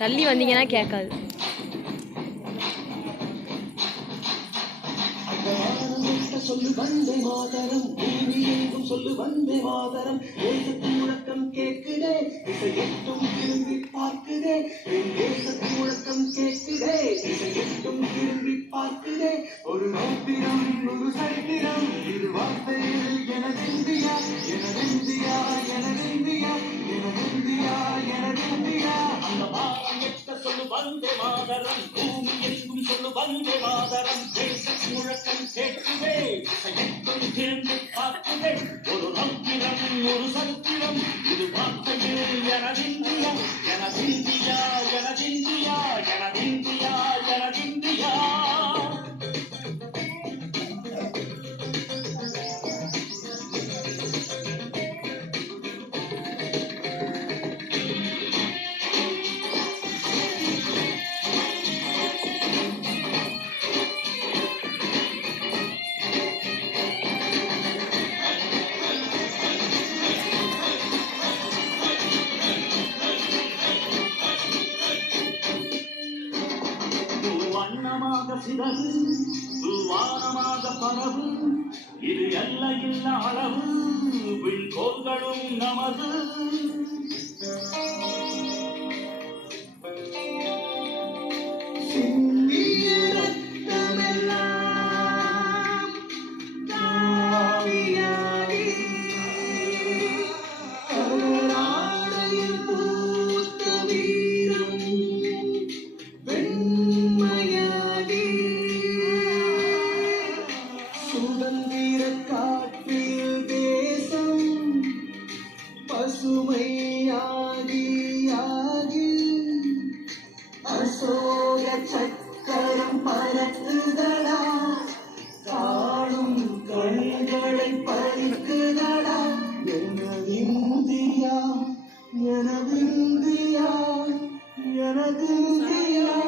தள்ளி வந்தீங்கன்னா கேட்காது. சொல்லு வந்தே மாதரம், பூமி எங்கும் சொல்லு வந்தே மாதரம். தேசத்து முழக்கம் கேட்குதே, திசையெட்டும் திரும்பி பார்க்குதே. தேசத்து முழக்கம் கேட்குதே, திசையெட்டும் திரும்பி பார்க்குதே. ஒரு நோத்திரம் ஒரு சரித்திரம், இது வார்த்தையில் எனதிந்தியா, எனதிந்தியா, எனதிந்தியா, எனதிந்தியா, எனதிந்தியா. அந்த பாரம் எட்ட சொல்லு வந்தே மாதரம், பூமி எங்கும் சொல்லு வந்தே மாதரம். தேசத்து முழக்கம் கேட்குதே, திசையெட்டும் திரும்பி பார்க்குதே. ஒரு நோத்திரம் ஒரு சரித்திரம், இது வார்த்தையில் எனதிந்தியா, எனதிந்தியா, எனதிந்தியா, எனதிந்தியா, எனதிந்தியா. வண்ணமாக சிதறு, வானமாக பரவு, இது எல்லையில் அளவு, விண்கோள்களும் நமது. சுதந்திர காற்றில் தேசம் பசுமையாகி ஆகி, அசோக சக்கரம் பறக்குதடா, காணும் கண்களை பறிக்குதடா. எனதிந்தியா, எனதிந்தியா, எனதிந்தியா.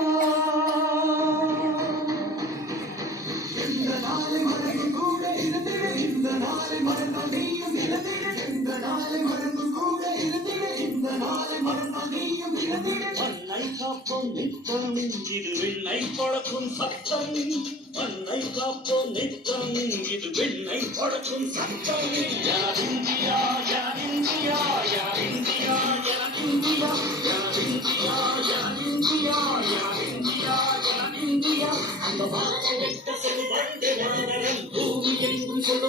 இந்த நாளை மறந்து கூட இருந்திட, இந்த நாளை மறந்தால் நீயும் இழந்திட. இந்த நாளை மறந்து கூட இருந்திட, இந்த நாளை மறந்தால் நீயும் இழந்திட. மண்ணை காப்போம் நித்தம், இது விண்ணை பழக்கும் சத்தம். மண்ணை காப்போம் நித்தம், இது விண்ணை பழக்கும் சத்தம். யாரிந்தியா, யாரிந்தியா, யாரிந்தியா, யாரிந்தியா, யாரிந்தியா, யாரிந்தியா, யாரிந்தியா, யாரிந்தியா. அந்த வாழ சொல்லு வந்தே மாதரம், பூமி எங்கும் சொல்லு